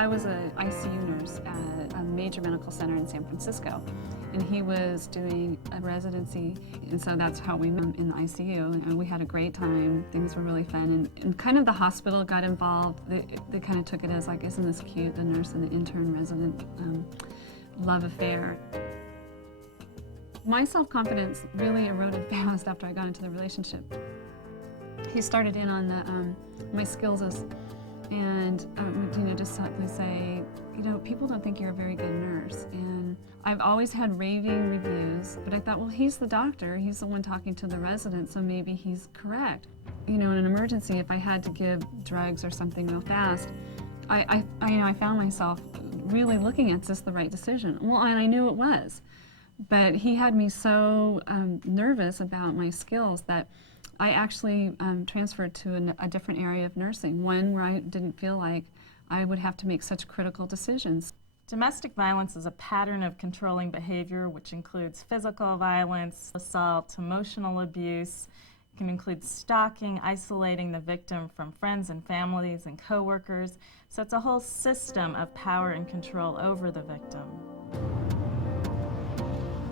I was an ICU nurse at a major medical center in San Francisco, and he was doing a residency, and so that's how we met in the ICU, and we had a great time. Things were really fun, and kind of the hospital got involved. They kind of took it as like, isn't this cute, the nurse and the intern resident love affair. My self-confidence really eroded fast after I got into the relationship. He started in on my skills and just simply say, people don't think you're a very good nurse. And I've always had raving reviews, but I thought, well, he's the doctor, he's the one talking to the resident, so maybe he's correct. In an emergency, if I had to give drugs or something real fast, I found myself really looking at, is this the right decision? Well, and I knew it was, but he had me so nervous about my skills that I actually transferred to a different area of nursing, one where I didn't feel like I would have to make such critical decisions. Domestic violence is a pattern of controlling behavior which includes physical violence, assault, emotional abuse. It can include stalking, isolating the victim from friends and families and coworkers. So it's a whole system of power and control over the victim.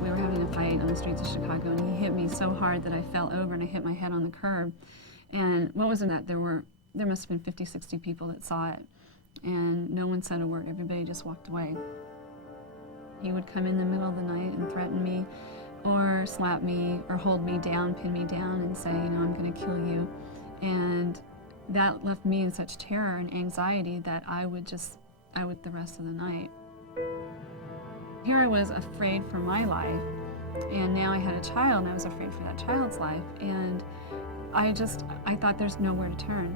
We were having a fight on the streets of Chicago, and he hit me so hard that I fell over and I hit my head on the curb. And what was in that? There must have been 50, 60 people that saw it, and no one said a word. Everybody just walked away. He would come in the middle of the night and threaten me, or slap me, or hold me down, pin me down, and say, I'm going to kill you. And that left me in such terror and anxiety that I would the rest of the night. Here I was afraid for my life, and now I had a child, and I was afraid for that child's life, and I thought there's nowhere to turn.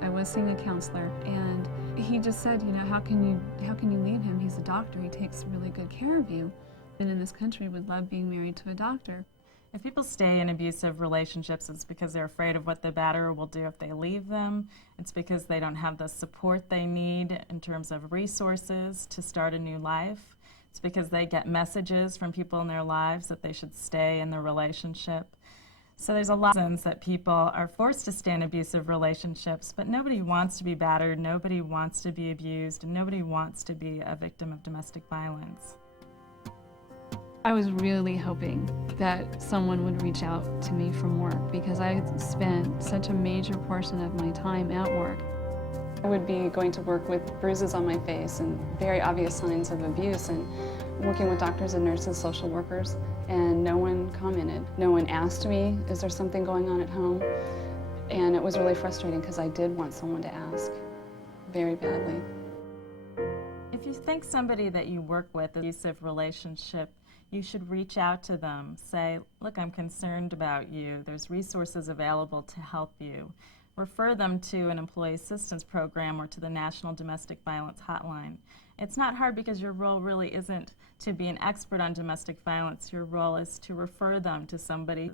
I was seeing a counselor, and he just said, how can you leave him? He's a doctor, he takes really good care of you. And in this country would love being married to a doctor. If people stay in abusive relationships, it's because they're afraid of what the batterer will do if they leave them. It's because they don't have the support they need in terms of resources to start a new life. It's because they get messages from people in their lives that they should stay in the relationship. So there's a lot of reasons that people are forced to stay in abusive relationships, but nobody wants to be battered, nobody wants to be abused, and nobody wants to be a victim of domestic violence. I was really hoping that someone would reach out to me from work, because I spent such a major portion of my time at work. I would be going to work with bruises on my face and very obvious signs of abuse, and working with doctors and nurses, social workers, and no one commented. No one asked me, is there something going on at home? And it was really frustrating because I did want someone to ask very badly. If you think somebody that you work with is in an abusive relationship, you should reach out to them. Say, look, I'm concerned about you. There's resources available to help you. Refer them to an employee assistance program or to the National Domestic Violence Hotline. It's not hard because your role really isn't to be an expert on domestic violence. Your role is to refer them to somebody.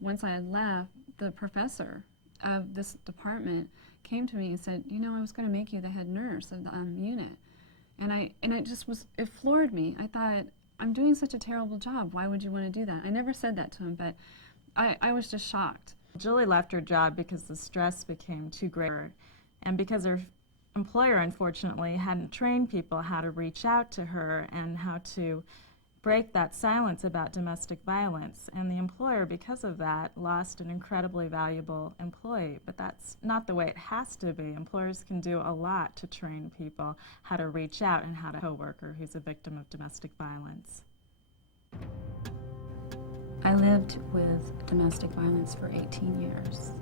Once I had left, the professor of this department came to me and said, I was going to make you the head nurse of the unit. And it floored me. I thought, I'm doing such a terrible job. Why would you want to do that? I never said that to him, but I was just shocked. Julie left her job because the stress became too great, and because her employer, unfortunately, hadn't trained people how to reach out to her and how to break that silence about domestic violence. And the employer, because of that, lost an incredibly valuable employee. But that's not the way it has to be. Employers can do a lot to train people how to reach out and how to coworker who's a victim of domestic violence. I lived with domestic violence for 18 years.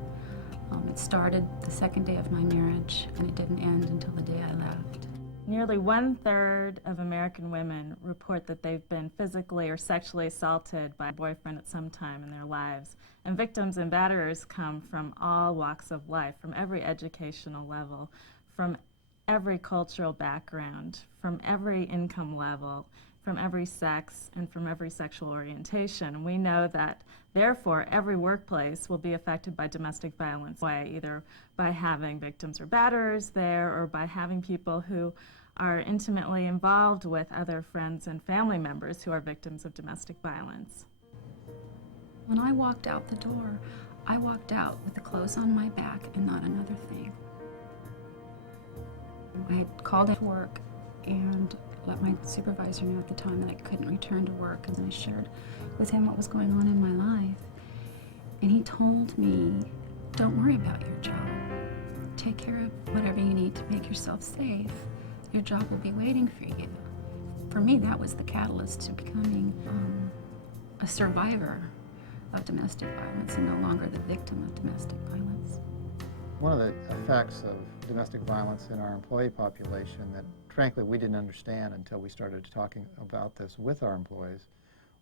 It started the second day of my marriage, and it didn't end until the day I left. Nearly 1/3 of American women report that they've been physically or sexually assaulted by a boyfriend at some time in their lives. And victims and batterers come from all walks of life, from every educational level, from every cultural background, from every income level, from every sex, and from every sexual orientation. And we know that, therefore, every workplace will be affected by domestic violence, either by having victims or batterers there, or by having people who are intimately involved with other friends and family members who are victims of domestic violence. When I walked out the door, I walked out with the clothes on my back and not another thing. I had called at work and let my supervisor know at the time that I couldn't return to work, and I shared with him what was going on in my life. And he told me, don't worry about your job. Take care of whatever you need to make yourself safe. Your job will be waiting for you. For me, that was the catalyst to becoming a survivor of domestic violence and no longer the victim of domestic violence. One of the effects of domestic violence in our employee population that, frankly, we didn't understand until we started talking about this with our employees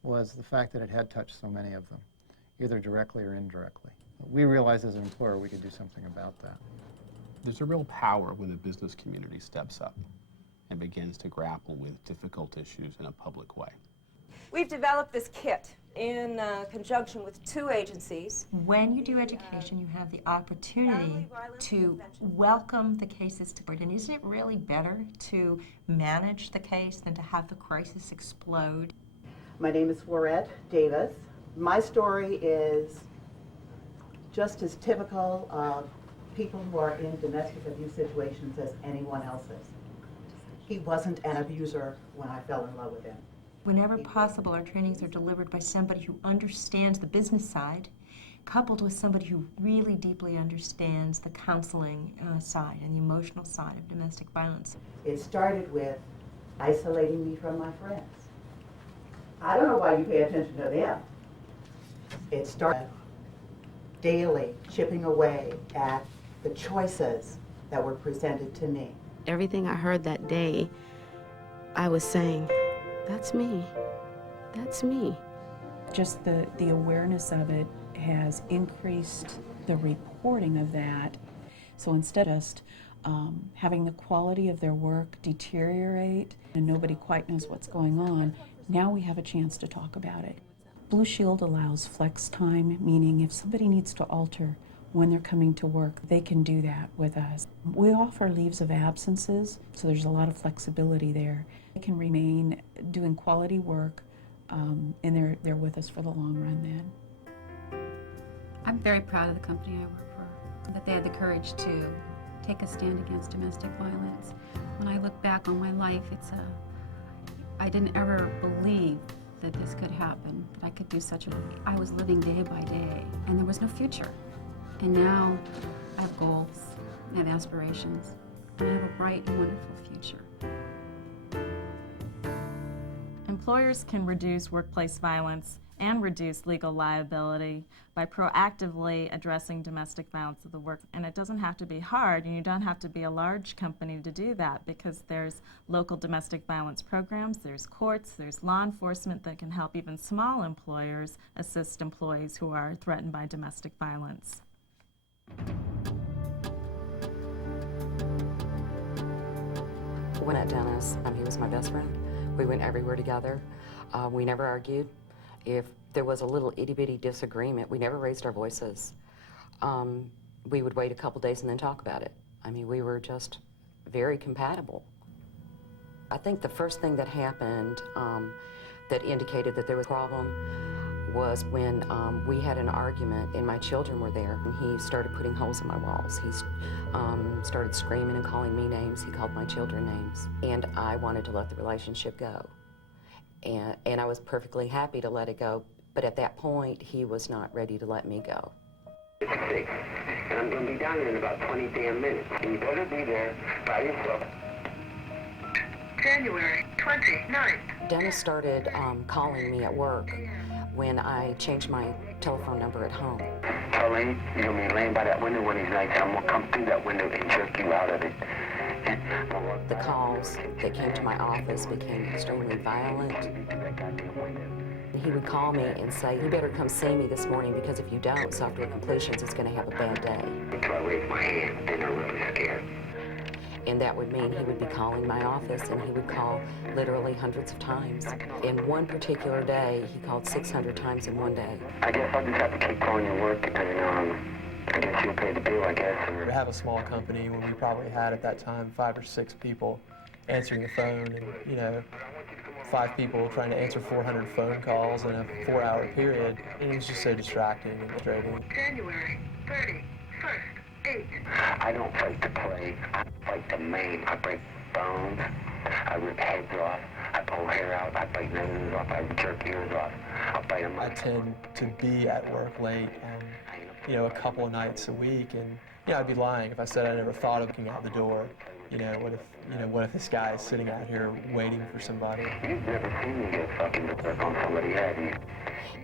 was the fact that it had touched so many of them, either directly or indirectly. We realized as an employer we could do something about that. There's a real power when the business community steps up and begins to grapple with difficult issues in a public way. We've developed this kit in conjunction with 2 agencies. When you do education, you have the opportunity to welcome the cases to board. And isn't it really better to manage the case than to have the crisis explode? My name is Florette Davis. My story is just as typical of people who are in domestic abuse situations as anyone else's. He wasn't an abuser when I fell in love with him. Whenever possible, our trainings are delivered by somebody who understands the business side, coupled with somebody who really deeply understands the counseling side and the emotional side of domestic violence. It started with isolating me from my friends. I don't know why you pay attention to them. It started daily chipping away at the choices that were presented to me. Everything I heard that day, I was saying, that's me. That's me. Just the awareness of it has increased the reporting of that. So instead of just having the quality of their work deteriorate and nobody quite knows what's going on, now we have a chance to talk about it. Blue Shield allows flex time, meaning if somebody needs to alter when they're coming to work, they can do that with us. We offer leaves of absences, so there's a lot of flexibility there. They can remain doing quality work, and they're with us for the long run then. I'm very proud of the company I work for, that they had the courage to take a stand against domestic violence. When I look back on my life, I didn't ever believe that this could happen, that I could do I was living day by day, and there was no future. And now I have goals, I have aspirations, and I have a bright and wonderful future. Employers can reduce workplace violence and reduce legal liability by proactively addressing domestic violence at the work. And it doesn't have to be hard, and you don't have to be a large company to do that, because there's local domestic violence programs, there's courts, there's law enforcement that can help even small employers assist employees who are threatened by domestic violence. When at Dennis, he was my best friend. We went everywhere together. We never argued. If there was a little itty-bitty disagreement, we never raised our voices. We would wait a couple days and then talk about it. I mean, we were just very compatible. I think the first thing that happened that indicated that there was a problem was when we had an argument and my children were there, and he started putting holes in my walls. He started screaming and calling me names. He called my children names. And I wanted to let the relationship go. And I was perfectly happy to let it go, but at that point, he was not ready to let me go. It's 6, and I'm going to be down there in about 20 damn minutes. And you better be there by yourself. January 29th. Dennis started calling me at work when I changed my telephone number at home. Charlene, you're going to be laying by that window one of these nights. I'm going to come through that window and jerk you out of it. The calls that came to my office became extremely violent. He would call me and say, you better come see me this morning, because if you don't, Software Completions is going to have a bad day. Until I raised my hand, then I'm really scared. And that would mean he would be calling my office, and he would call literally hundreds of times. In one particular day, he called 600 times in one day. I guess I'll just have to keep calling your work, and I guess you'll pay the bill, I guess. We have a small company when we probably had at that time 5 or 6 people answering the phone, and 5 people trying to answer 400 phone calls in a 4-hour period. And it was just so distracting and frustrating. January 31st, 8. I don't fight to play. I fight like the main. I break bones, I rip heads off, I pull hair out, I bite noses off, I jerk ears off, I'll bite them I up. tend to be at work late, a couple of nights a week, and I'd be lying if I said I never thought of looking out the door. What if this guy is sitting out here waiting for somebody? You've never seen me get fucking work on somebody, have you?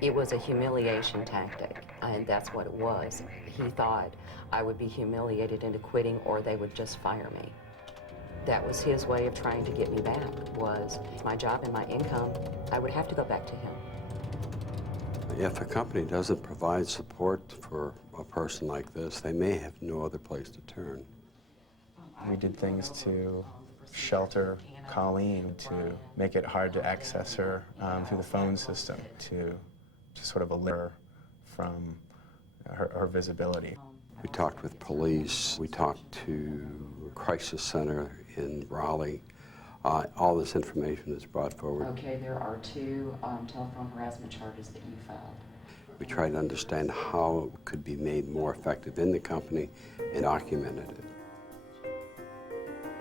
It was a humiliation tactic, and that's what it was. He thought I would be humiliated into quitting or they would just fire me. That was his way of trying to get me back, was my job and my income. I would have to go back to him. If a company doesn't provide support for a person like this, they may have no other place to turn. We did things to shelter Colleen, to make it hard to access her through the phone system, to sort of alert her from her visibility. We talked with police, we talked to Crisis Center in Raleigh. All this information is brought forward. Okay, there are 2 telephone harassment charges that you filed. We tried to understand how it could be made more effective in the company and documented it.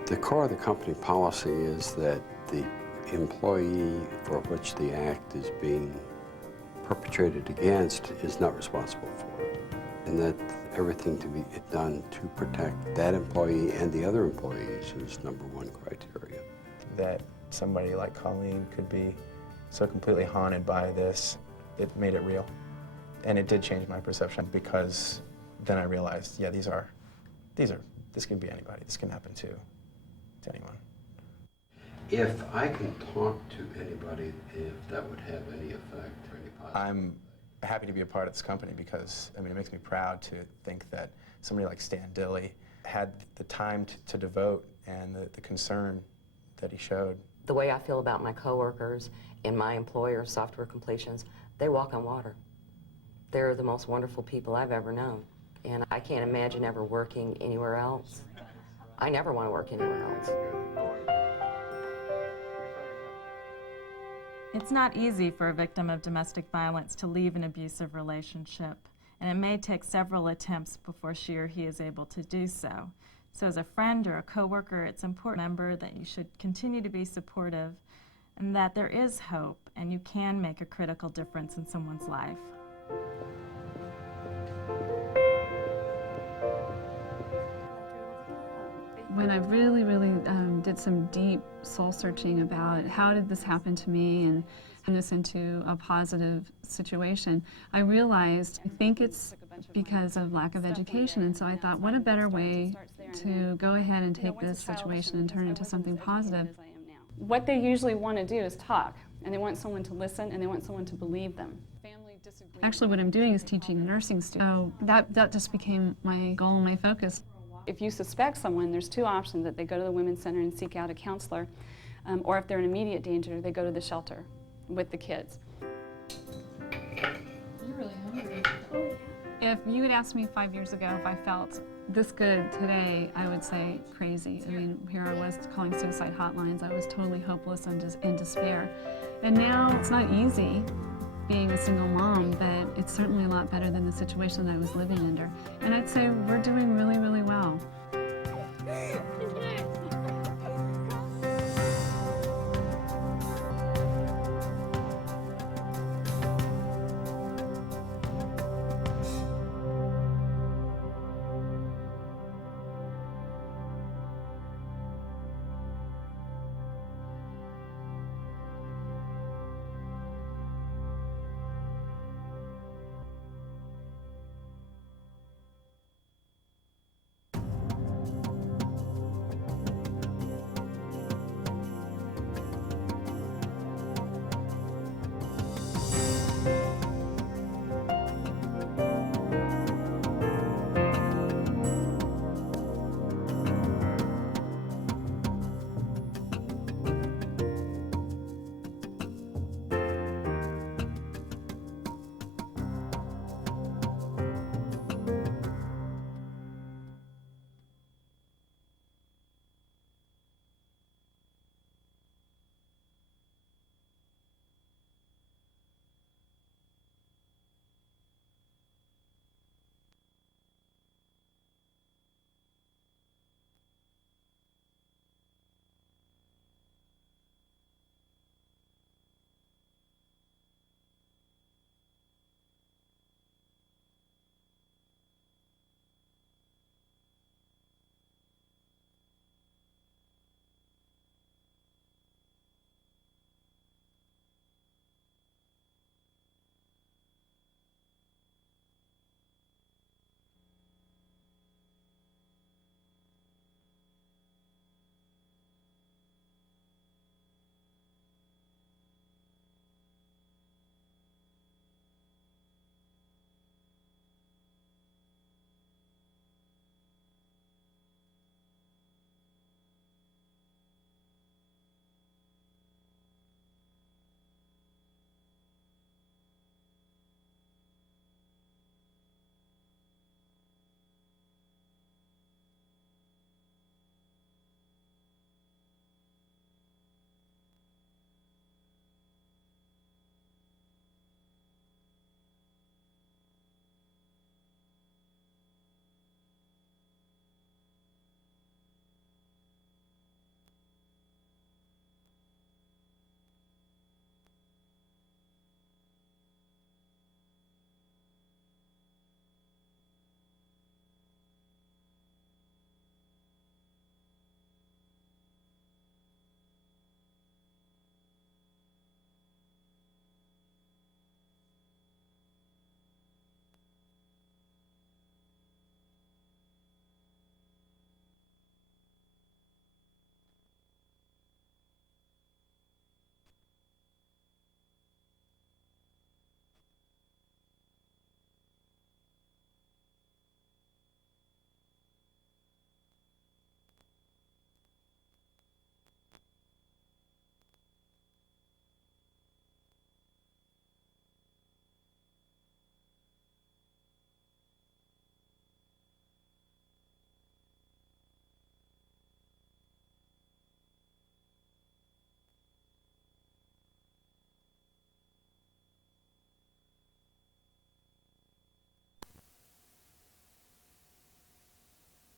The core of the company policy is that the employee for which the act is being perpetrated against is not responsible for it, and that everything to be done to protect that employee and the other employees is #1 criteria. That somebody like Colleen could be so completely haunted by this, it made it real. And it did change my perception, because then I realized, yeah, this can be anybody. This can happen to anyone. If I can talk to anybody, if that would have any effect or any positive. I'm happy to be a part of this company because, it makes me proud to think that somebody like Stan Dilley had the time to devote and the concern that he showed. The way I feel about my coworkers and my employer, Software Completions, they walk on water. They're the most wonderful people I've ever known, and I can't imagine ever working anywhere else. I never want to work anywhere else. It's not easy for a victim of domestic violence to leave an abusive relationship, and it may take several attempts before she or he is able to do so. So as a friend or a coworker, it's important to remember that you should continue to be supportive and that there is hope and you can make a critical difference in someone's life. When I really did some deep soul searching about how did this happen to me and turn this into a positive situation, I realized I think it's because of lack of education. And so I thought, what a better way to go ahead and take this situation and turn it into something positive. What they usually want to do is talk, and they want someone to listen, and they want someone to believe them. Actually, what I'm doing is teaching nursing students. So that just became my goal and my focus. If you suspect someone, there's 2 options: that they go to the Women's Center and seek out a counselor, or if they're in immediate danger, they go to the shelter with the kids. You're really hungry. If you had asked me 5 years ago if I felt this good today, I would say crazy. I mean, here I was calling suicide hotlines. I was totally hopeless and just in despair. And now it's not easy being a single mom, but it's certainly a lot better than the situation that I was living under. And I'd say we're doing really, really well.